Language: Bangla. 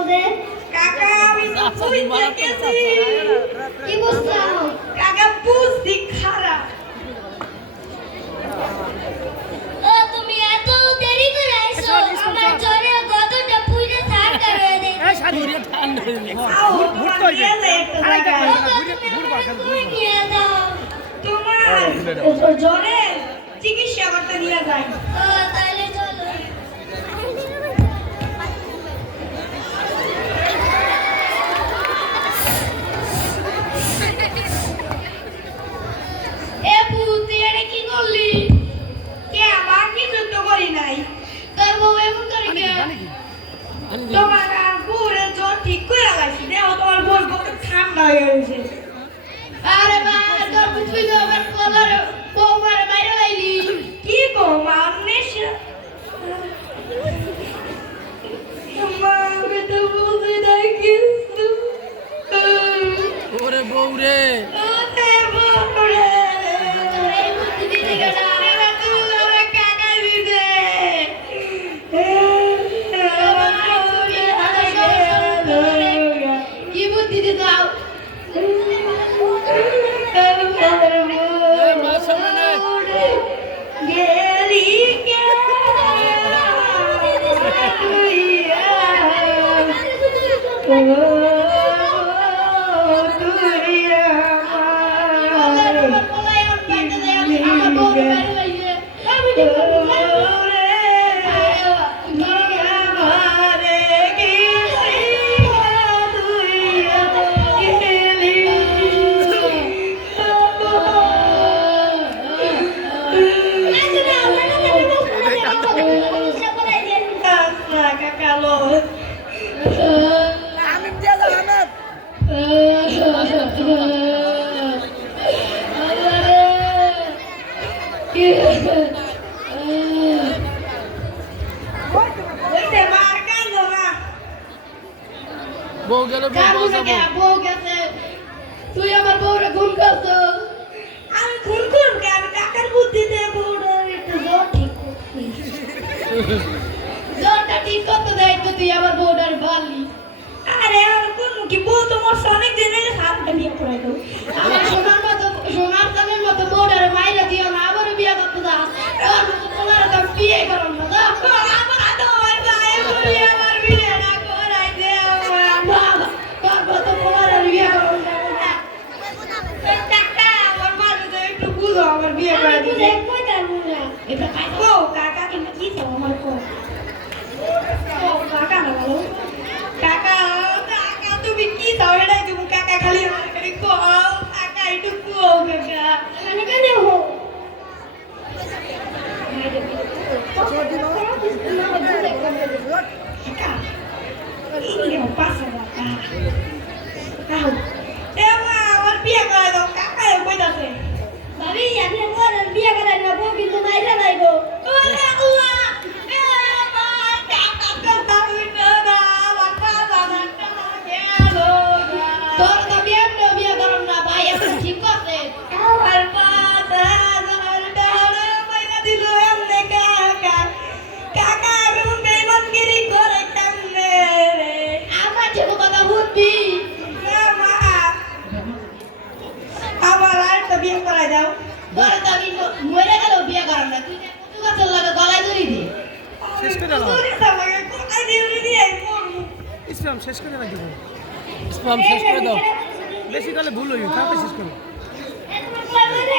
বলতে কাকা আমি তো বুঝতে গেছি কি বুঝছো কাকা বুঝছি খারাপ ও তুমি এত দেরি করে আইছো আমার জ্বরে গতটা পুইরে থাক করে দে এই শাড়িটা ঠান্ডা হয়ে গেল ভুট তো গেলে ভুট বাগান নিয়ে দাও তোমার জ্বরে চিকিৎসা করতে নিয়ে যাই ও তাইলে চলো এ পুতে এটা কি করলি কে আমার কিছু তো করি নাই তোর বউ এমন করে কে তোমার পুরে জ্বর ঠিক করে লাগাইছি দেহ তোমার বই কত ঠান্ডা হয়ে গেছে আরে বা তোর বুঝবি তো আমার কলার বউ মারে বাইরে লাইলি কি গো মামনেশ আমাকে তো বুঝি নাই কিছু ওরে বউ রে ওতে বড়ে এই বুদ্ধি দিতে গেলা এরা তো আমার কাকা দিদে কি বুদ্ধি দিতে দাও গেলি কে আমার পোলাই আমার বাইতে দেয় আমার বউ বাইরে লাইছে আমি কি বউ গেল বউ গেছে তুই আমার বউরে খুন করছো আমি খুন করব আমি কাকার বুদ্ধিতে বউটা একটু জ্বর ঠিক করছি জ্বরটা ঠিক করতে দেয় তো তুই আমার বউটার বালি আরে আর কোন কি বউ তো মোর অনেক দিন আগে সামনে বিয়ে করাই দাও আমার সোনার দামের মতো বউটারে মাইরা দিও না আবারও বিয়া করতে দাও তোর মতো তোমার তো বিয়ে করো না দাও আমার তো ওই ভাই বলি আমার বিয়ে না করাই দে বাবা তোর মতো তোমার আর বিয়ে করো না কাকা আমার মাঝে তো একটু বুঝো আমার বিয়ে করে আমি দিতে বুঝে কই তার মুনা এটা খাই ও কাকা তুমি কি তো আমার কো ও কাকা না বলো কাকা কাকা তুমি কি দাও এটাই তুমি কাকা খালি আমার করে কো কাকা একটু কো কাকা মানে কেন হো কাকা এই পাশে কাকা কাকা এ মা আমার বিয়ে করে দাও কাকা কই দাছে ভাবি আপনি বলেন বিয়ে করেন না বউ কিন্তু মাইরা লাইব ওরে আল্লাহ এ মা কাকা কথা হইতো না আমার বাবা মাটা গেল তোর তো বিয়ে করুন না ভাই আপনি ঠিক করছে আমার বাবা দাঁড়া মাইনা দিল এমনে কাকা কাকা রুম বেমানগিরি করে কেমনে রে আমার যে কথা বুদ্ধি মা আমার আর তো বিয়ে করা যাও তোর তো আমি মরে গেল বিয়ে করেন না তুই কত গাছের লাগে গলায় ধরি দে শেষ করে দাও। তোরে সবাই কোথায় দিবি দিয়ে পড়বো ইসলাম শেষ করে দাও ইসলাম শেষ করে দাও বেশি তাহলে ভুল হইবে তাড়াতাড়ি শেষ করো তোমার